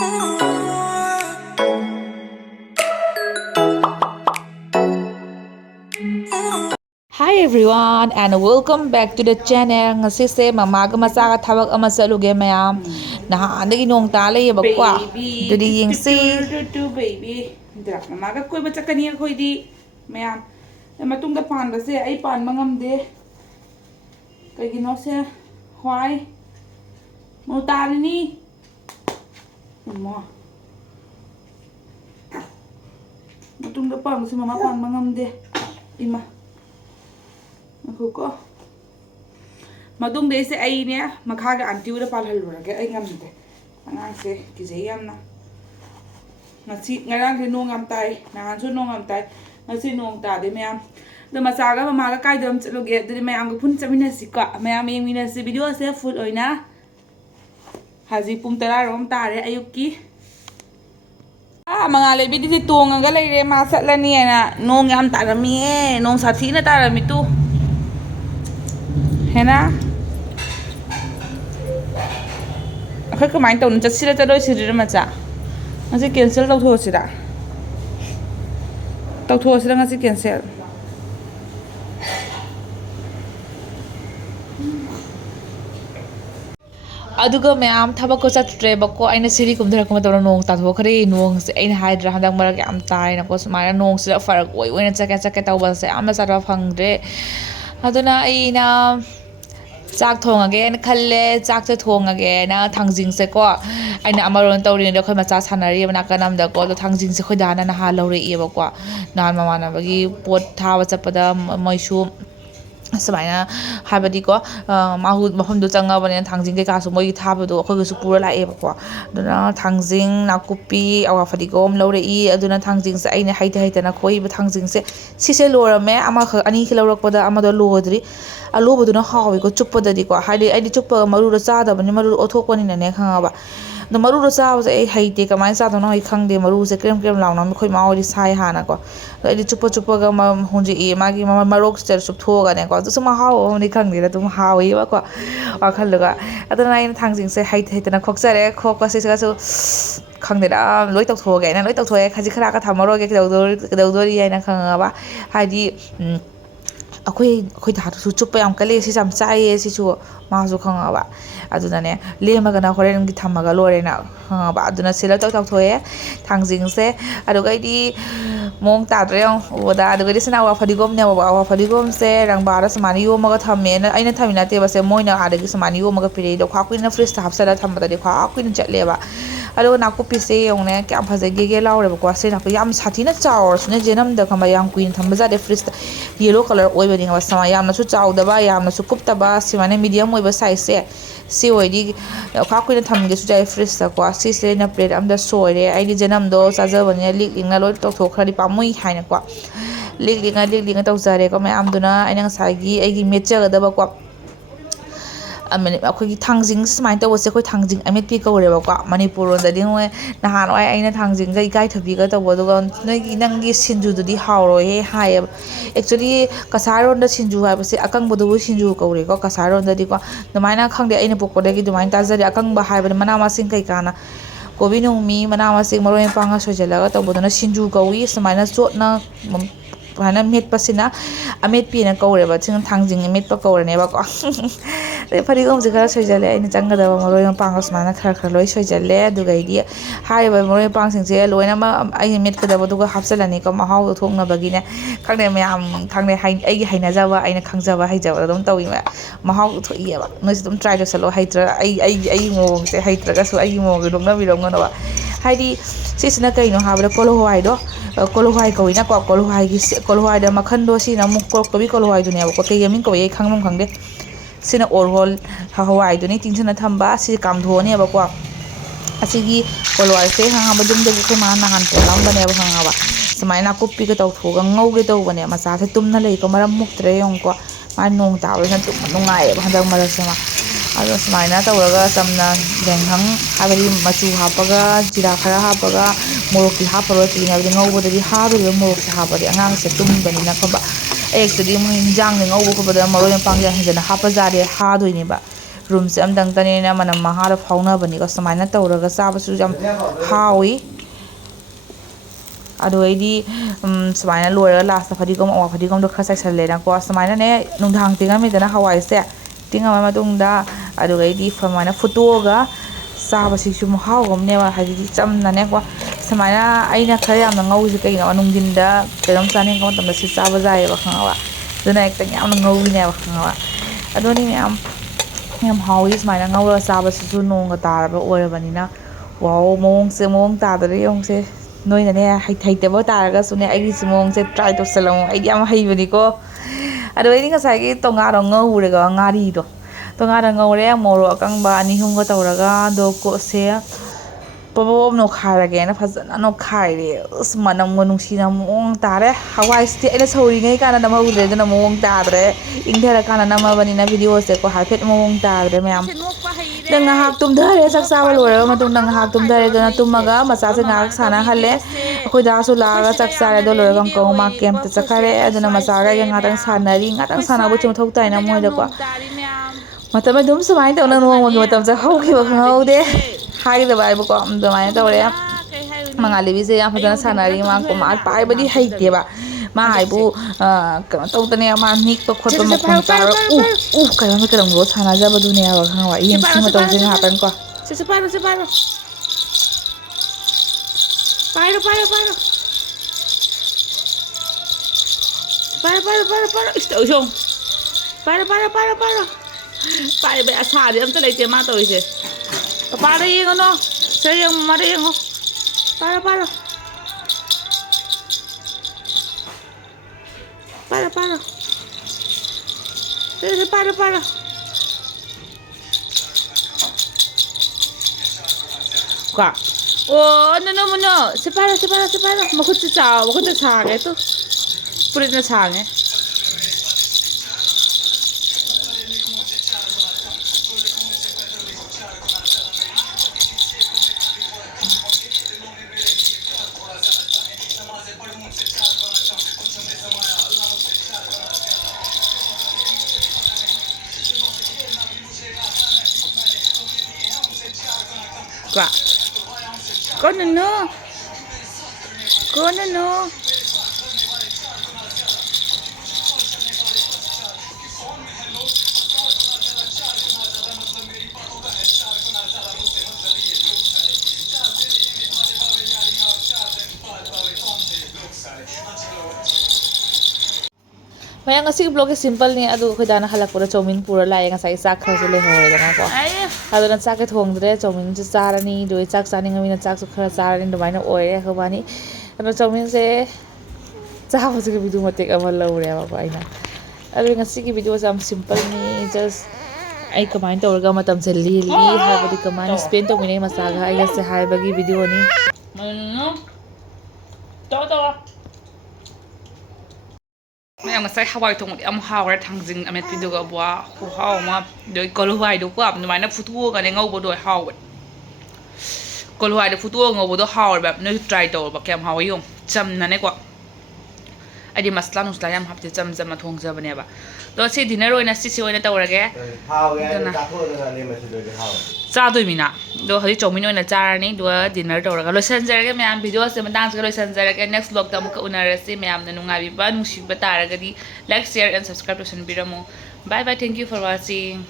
Hi everyone and welcome back to the channel. Ngasise mamaga masaga thawag ama saluge mayam. Nahaandagi nong tala yabakwa. Dudi yingsi. Baby. Dra mamaga koi bacha kaniya khoi di mayam. Matung da pan base ai pan mangam de. Kai gino se hwai. Mo tali ni. Mo. Matung da pan base mama pan mangam de. Ima. Ko madung de se ai ne makha ga antiu da pal hal ra ke ai ngam de angang se ki je yam na ngasi ngarang de no ngam tai na han su no ngam tai ngasi no ta de me am da ma sa ga ma ga kai dam chlo ge de me am ga phun chamina si ka me am yeng mina si video se full oina haji pum tara rom ta re ayuki mga lebi di tong ga leire ma sat la ni na no ngam ta ra mi e no sa thi na ta ra mi tu है ना अखर कमाइन तौन चसिरा चलो सिरिर मचा ngasi cancel tauthosira ngasi cancel aduga mayam thaba ko chatre bako aina siri kumdhara kuma tawna nong ta thokare nong se aina haidra handang marak am tai na ko smaina nong se farak oi oina chaka tawba se amna sarwa phangre aduna aina chak thongage na khalle chak se thongage na thangjing se ko aina amaron tawri ne khoi macha sanari bana kanam da ko thangjing se khoidana na ha lore e ba ko nan mama na bagi pot thawa chapada moisu samaina habadi ko mahu mahum do changa bane thangjing ke ka su moi thaba do khoi su pura la e ba ko duna thangjing nakupi awa fadi gom lore e aduna thangjing se aina haita na khoi ba thangjing se si se lorame ama ani khilorak pada ama do lodri alobo duna hawi ko chuppa dadi ko haidi aidi chuppa maru ro cha da bani maru othokoni na ne khanga ba the maru ro cha was a haite ka mai sa da no I khang de maru se krem law na khoi ma ori sai hana ko aidi chuppa ga ma hunji e magi ma marok ser sup thoga ne ko so ma hawo ni khang de tum hawi ba ko wa khal ga adana ina thangjing se haite na khokjare khok ka se so khang de da loi tok thoga na loi tok thoe khaji khara ka thamaro ge kedau dori ina khanga ba haidi अखोई धातु चुप याम कले सि जाम चाइए सिसु मासु खंगाबा अदुनाने लेमगना होरेन गि थमगा Lorena खंगाबा अदुना सिला तक तक थोए थांजिंग से अदुगाइदि मोंग ताद्रें ओदा अदुगाइदि सना वा फदिगोम ने वा फदिगोम से रंगबारा समानी योमगा थमे न आइना थमिना तेबा से मोइना आदगि समानी योमगा पिरे दो खाकुइना फ्रिज था हफसला थमबदा दे खाकुइना चटलेबा अदो नाकुपि से योंगने क्या फजेगे गे लाउरेबा को से नाको याम साथिना चावर सुने जेनम द खमा याम कुइन थमबजा दे फ्रिज येलो कलर ओइबनि ngaba sama yamna su chawdaba yamna su kuptaba simane medium oiba size se si oidi kha kuina thamge su jai fridge ta kwa si se na plate amda soire aidi janam do sajabani lik ingna loi tok thokhradi pamui haina kwa lik linga tawjare ko ma amduna aina ngasagi aigi mecha gadaba kwa अखोई थांजिंग समाइन तवसे अखोई थांजिंग अमेटपी कौरेबा को मणिपुर ददि होय नहान ओय आइना थांजिंग गा इकाई थबी गा तबो दुगा नगी नंगी सिंजु दुदि हावरो हे हाय एक्चुअली कसारोन द सिंजु हाबसे अकंग बदु सिंजु कौरे को कसारोन ददि को दमाइना खंगदे आइना पोको दगी दमाइन ताजरि अकंग बा हायबन मना मासिंग kai kana कोबी नोमी मना मासिंग मरोय पांगा सोजलागा तबोदना सिंजु कौई समाइना चोटना hana met pasina amet pi na kawre ba ching thangjing met pa kawre ne ba ko re phari gom jigara soijale ai na changa da maroi pangos mana khar loi soijale du gai di hai ba maroi pang sing je loina ma ai met ka da ba du ga hapsalani ko ma haw thong na bagi ne khangne me am khangne hai ai gi haina jawa ai na khangja ba hai jawa dum tawi ma haw tho i ba no dum try to salo hai tra ai mo se hai tra ga so ai mo gi dum na bi dum na ba hai di sisna kai no ha ba kolo hoi do kolo hoi ko ina ko kolo hoi gi kolo hoi da makhan do si na mu ko bi kolo hoi du ne ko ke yamin ko ye khangmum khangde sina orhol hawai du ni tingchana thamba si kam dho ne ba ko asigi kolo hoi se hanga ba dum de ko ma na han ko lam ba ne ba hanga ba samaina ko pi ka taw tho ga ngau ge taw ba ne ma sa se tum na lei ko maram muktre yong ko ma nong ta ba san tum nungai ba handang mara sama ado samaina tawraga samna lenghang habari machu hapaga jira khara hapaga morok ki haparo tina bi ngau bodari habi morok ki hapari angang se tum bani na khaba actually mo injang ne ngau ko bada maro yang pangya hena hapa jare ha doi ni ba ꯔꯨꯝꯁꯦ ꯑꯝꯇꯪꯇꯅꯤꯅ ꯃꯅꯝ ꯃꯍꯥꯗꯣ ꯐꯥꯎꯅꯕꯅꯤꯀꯣ ꯁꯨꯃꯥꯏꯅ ꯇꯧꯔꯒ ꯆꯥꯕꯁꯨ ꯌꯥꯝ ꯍꯥꯎꯋꯤ ꯑꯗꯣ ꯑꯩꯗꯤ ꯁꯨꯃꯥꯏꯅ ꯂꯣꯏꯔꯒ ꯂꯥꯁꯇ ꯐꯗꯤꯒꯣꯝ ꯑꯋꯥ ꯐꯗꯤꯒꯣꯝꯗꯣ ꯈꯔ ꯆꯥꯏꯁꯜꯂꯦꯅꯀꯣ ꯁꯨꯃꯥꯏꯅꯅꯦ ꯅꯨꯡꯗꯥꯡ ꯇꯤꯡꯉꯝꯃꯤꯗꯅ ꯍꯋꯥꯏꯁꯦ ꯇꯤꯡꯉꯝꯃ ꯃꯇꯨꯡꯗ ꯑꯗꯨꯒ ꯑꯩꯗꯤ ꯁꯨꯃꯥꯏꯅ ꯐꯨꯠꯇꯣꯛꯑꯒ ꯆꯥꯕꯁꯤꯁꯨ ꯃꯍꯥꯎ ꯑꯃꯅꯦꯕ ꯍꯥꯏꯗꯤ ꯆꯝꯅꯅꯦꯀꯣ ꯁꯨꯃꯥꯏꯅ ꯑꯩꯅ ꯈꯔ ꯌꯥꯝꯅ ꯉꯧꯔꯤꯁꯦ ꯀꯩꯒꯤꯅꯣ ꯅꯨꯡꯊꯤꯟꯗ ꯀꯩꯅꯣꯝ ꯆꯥꯅꯤꯡꯕ ꯃꯇꯝꯗ ꯁꯤ ꯆꯥꯕ ꯌꯥꯏꯑꯕ ꯈꯪꯉꯕ ꯑꯗꯨꯅ ꯍꯦꯛꯇ ꯌꯥꯝꯅ ꯉꯧꯔꯤꯅꯦꯕ ꯈꯪꯉꯕ ꯑꯗꯨꯅꯤ ꯌꯥꯝ ꯍꯥꯎꯋꯤ ꯁꯨꯃꯥꯏꯅ ꯉꯧꯔꯒ ꯆꯥꯕꯁꯤꯁꯨ ꯅꯣꯡꯒ ꯇꯥꯔꯕ ꯑꯣꯏꯔꯕꯅꯤ나 ꯋꯥꯎ ꯃꯑꯣꯡ ꯇꯥꯗꯔꯦ ꯌꯦꯡꯉꯨꯁꯦ ꯅꯣꯏꯅꯅꯦ ꯍꯩꯇꯕ ꯇꯥꯔꯒꯁꯨꯅꯦ ꯑꯩꯒꯤꯁꯤ ꯃꯑꯣꯡꯁꯦ ꯇ꯭ꯔꯥꯏ ꯇꯧꯁꯜꯂꯝꯃꯣ ꯑꯩꯗꯤ ꯌꯥꯝ ꯍꯩꯕꯅꯤꯀꯣ ꯑꯗꯣ ꯑꯩꯗꯤ ꯉꯁꯥꯏꯒꯤ ꯇꯣꯉꯥꯟꯅ ꯉꯧꯔꯦꯒ ꯉꯥꯔꯤꯗꯣ ꯇꯣꯉꯥꯟꯅ ꯉꯧꯔꯦ ꯃꯣꯔꯣꯛ ꯑꯀꯪꯕ 2-3ꯒ ꯇꯧꯔꯒ ꯑꯗꯣ ꯀꯣꯠꯁꯦ ꯄꯣꯞ ꯅꯣꯛꯈꯥꯏꯔꯒꯦꯅ ꯐꯖꯅ ꯅꯣꯛꯈꯥꯏꯔꯦ ꯑꯁ ꯃꯅꯝꯒ ꯅꯨꯡꯁꯤꯅ ꯃꯑꯣꯡ ꯇꯥꯔꯦ ꯍꯋꯥꯏꯁꯤꯗꯤ ꯑꯩꯅ ꯁꯧꯔꯤꯉꯩ ꯀꯥꯟꯗ ꯅꯝꯍꯧꯗ꯭ꯔꯦ ꯑꯗꯨꯅ ꯃꯑꯣꯡ ꯇꯥꯗ꯭ꯔꯦ ꯏꯪꯊꯔꯀꯥꯟꯗ ꯅꯝꯃꯕꯅꯤꯅ ꯚꯤꯗꯤꯑꯣꯁꯦꯀꯣ ꯍꯥꯏꯐꯦꯠ ꯃꯑꯣꯡ ꯇꯥꯗ꯭ꯔꯦ ꯃꯌꯥꯝ ꯅꯪ ꯉꯥꯏꯍꯥꯛ ꯇꯨꯝꯊꯔꯦ ꯆꯥꯛ ꯆꯥꯕ ꯂꯣꯏꯔꯕ ꯃꯇꯨꯡꯗ ꯉꯥꯏꯍꯥꯛ ꯇꯨꯝꯊꯔꯦ ꯑꯗꯨꯅ ꯇꯨꯝꯃꯒ ꯃꯆꯥꯁꯦ ꯉꯥꯏꯍꯥꯛ ꯁꯥꯟꯅꯍꯜꯂꯦ ꯑꯩꯈꯣꯏ ꯗꯥꯁꯨ ꯂꯥꯛꯑꯒ ꯆꯥꯛ ꯆꯥꯔꯦ ꯑꯗꯣ ꯂꯣꯏꯔꯒ ꯑꯃꯨꯛꯀ ꯃꯥ ꯀꯦꯝꯞꯇ ꯆꯠꯈꯔꯦ ꯑꯗꯨꯅ ꯃꯆꯥꯒ ꯑꯩꯒ ꯉꯥꯛꯇꯪ ꯁꯥꯟꯅꯔꯤ ꯉꯥꯛꯇꯪ ꯁꯥꯟꯅꯕꯁꯨ ꯃꯊꯧ ꯇꯥꯏꯅ ꯃꯣꯏꯗꯀꯣ ꯃꯇꯝ ꯑꯗꯨꯝ ꯁꯨꯃꯥꯏꯅ ꯇꯧꯅ ꯅꯣꯡꯃꯒꯤ ꯃꯇꯝꯁꯦ ꯍꯧꯈꯤꯕ ꯈꯪꯍꯧꯗꯦ ꯍꯥꯏꯒꯗꯕ ꯍꯥꯏꯕꯀꯣ ꯑꯗꯨꯃꯥꯏꯅ ꯇꯧꯔꯦ ꯃꯉꯥꯜꯂꯩꯕꯤꯁꯦ ꯌꯥꯝ ꯐꯖꯅ ꯁꯥꯟꯅꯔꯤ ꯃꯥ ꯄꯥꯏꯕꯗꯤ ꯍꯩꯇꯦꯕ ꯃꯥ ꯍꯥꯏꯕꯨ ꯀꯩꯅꯣ ꯇꯧꯗꯅꯦ ꯃꯥ ꯅꯤꯛꯄ ꯈꯣꯠꯄ ꯃꯈꯣꯟ ꯇꯥꯔꯒ ꯀꯩꯅꯣꯝꯒ ꯁꯥꯟꯅꯖꯕꯗꯨꯅꯦꯕ ꯈꯪꯉꯕ ꯌꯦꯡꯁꯤ ꯃꯇꯧꯁꯦ ꯉꯥꯏꯍꯥꯛꯇꯪꯀꯣ ꯁꯦ ꯄꯥꯏꯔꯣ ꯏꯁꯇꯧꯁꯣ ꯄꯥꯏꯔꯣ ꯄꯥꯏꯕ ꯑꯁꯥꯗꯤ ꯑꯝꯇ ꯂꯩꯇꯦ ꯃꯥ ꯇꯧꯔꯤꯁꯦ ꯄꯥꯄꯥꯗ ꯌꯦꯡꯉꯨꯅꯣ ꯁꯦ ꯌꯦꯡꯉꯨ ꯃꯃꯥꯗ ꯌꯦꯡꯉꯣ ꯄꯥꯏꯔꯣ ꯄꯥꯏꯔꯣ ꯀꯣ ꯑꯣ ꯅꯣ ꯁꯤ ꯄꯥꯏꯔꯣ ꯃꯈꯨꯠꯁꯦ ꯆꯥꯎ ꯃꯈꯨꯠꯁꯦ ꯁꯥꯡꯉꯦ ꯇꯨ ꯐꯨꯔꯤꯠꯅ ꯁꯥꯡꯉꯦ Con no. ꯃꯌꯥꯝ ꯉꯁꯤꯒꯤ ꯕ꯭ꯂꯣꯒꯁꯦ ꯁꯤꯝꯄꯜꯅꯤ ꯑꯗꯨ ꯑꯩꯈꯣꯏ ꯗꯥꯅ ꯍꯜꯂꯛꯄꯗ ꯆꯧꯃꯤꯟ ꯄꯨꯔ ꯂꯥꯛꯑꯦ ꯉꯁꯥꯏ ꯆꯥꯛ ꯈꯔꯁꯨ ꯂꯩꯍꯧꯔꯦꯗꯅꯀꯣ ꯑꯗꯨꯅ ꯆꯥꯛꯀ ꯊꯣꯡꯗ꯭ꯔꯦ ꯆꯧꯃꯤꯟꯁꯨ ꯆꯥꯔꯅꯤ ꯑꯗꯨꯒ ꯆꯥꯛ ꯆꯥꯅꯤꯡꯉꯃꯤꯅ ꯆꯥꯛꯁꯨ ꯈꯔ ꯆꯥꯔꯅꯤ ꯑꯗꯨꯃꯥꯏꯅ ꯑꯣꯏꯔꯦ ꯑꯩꯈꯣꯏꯕꯥꯅꯤ ꯑꯗꯣ ꯆꯧꯃꯤꯟꯁꯦ ꯆꯥꯕꯁꯤꯒ ꯚꯤꯗꯤꯑꯣ ꯃꯇꯦꯛ ꯑꯃ ꯂꯧꯔꯦꯕꯀꯣ ꯑꯩꯅ ꯑꯗꯨ ꯉꯁꯤꯒꯤ ꯚꯤꯗꯤꯑꯣꯁꯦ ꯌꯥꯝ ꯁꯤꯝꯄꯜꯅꯤ ꯖꯁ ꯑꯩ ꯀꯃꯥꯏꯅ ꯇꯧꯔꯒ ꯃꯇꯝꯁꯦ ꯂꯦꯜꯂꯤ ꯍꯥꯏꯕꯗꯤ ꯀꯃꯥꯏꯅ ꯁ꯭ꯄꯦꯟ ꯇꯧꯃꯤꯟꯅꯩ ꯃꯆꯥꯒ ꯑꯩꯒꯁꯦ ꯍꯥꯏꯕꯒꯤ ꯚꯤꯗꯤꯑꯣꯅꯤ ꯃꯌꯥꯝ ꯉꯁꯥꯏ ꯍꯋꯥꯏ ꯊꯣꯡꯕꯗꯤ ꯌꯥꯝ ꯍꯥꯎꯔꯦ ꯊꯥꯡꯖꯤꯡ ꯑꯃꯦꯠꯄꯤꯗꯨꯒ ꯕ꯭ꯋꯥ ꯈꯨꯍꯥꯎ ꯑꯃ ꯑꯗꯩ ꯀꯣꯜ ꯍꯋꯥꯏꯗꯨꯀꯣ ꯑꯗꯨꯃꯥꯏꯅ ꯐꯨꯠꯇꯣꯛꯑꯒꯅꯦ ꯉꯧꯕꯗꯣ ꯍꯥꯎꯕꯅꯦ ꯀꯣꯜ ꯍꯋꯥꯏꯗꯣ ꯐꯨꯠꯇꯣꯛꯑꯒ ꯉꯧꯕꯗꯣ ꯍꯥꯎꯋꯦꯕ ꯅꯣꯏꯁꯨ ꯇ꯭ꯔꯥꯏ ꯇꯧꯔꯣꯕ ꯀꯌꯥꯝ ꯍꯥꯎꯋꯦ ꯌꯦꯡꯉꯨ ꯆꯝꯅꯅꯦꯀꯣ ꯑꯩꯗꯤ ꯃꯁꯂꯥ ꯅꯨꯡꯁꯂꯥ ꯌꯥꯝ ꯍꯥꯞꯇꯦ ꯆꯝꯅ ꯊꯣꯡꯖꯕꯅꯦꯕ ꯑꯗꯣ ꯁꯤ ꯗꯤꯅꯔ ꯑꯣꯏꯅ ꯁꯤꯁꯦ ꯑꯣꯏꯅ ꯇꯧꯔꯒꯦ ꯑꯗꯨꯅ ꯆꯥꯗꯣꯏꯃꯤꯅ ꯑꯗꯣ ꯍꯧꯖꯤꯛ ꯆꯧꯃꯤꯟ ꯑꯣꯏꯅ ꯆꯥꯔꯅꯤ ꯑꯗꯨꯒ ꯗꯤꯅꯔ ꯇꯧꯔꯒ ꯂꯣꯏꯁꯤꯟꯖꯔꯒꯦ ꯃꯌꯥꯝ ꯚꯤꯗꯤꯑꯣꯁꯦ ꯃꯇꯥꯡꯁꯤꯒ ꯂꯣꯏꯁꯤꯟꯖꯔꯒꯦ ꯅꯦꯛꯁ ꯕ꯭ꯂꯣꯛꯇ ꯑꯃꯨꯛꯀ ꯎꯅꯔꯁꯤ ꯃꯌꯥꯝꯅ ꯅꯨꯡꯉꯥꯏꯕꯤꯕ ꯅꯨꯡꯁꯤꯕ ꯇꯥꯔꯒꯗꯤ ꯂꯥꯏꯛ ꯁꯤꯌꯔ ꯑꯦꯟ ꯁꯕꯁꯀ꯭ꯔꯥꯏꯕ ꯇꯧꯁꯟꯕꯤꯔꯝꯃꯨ bye bye thank you for washing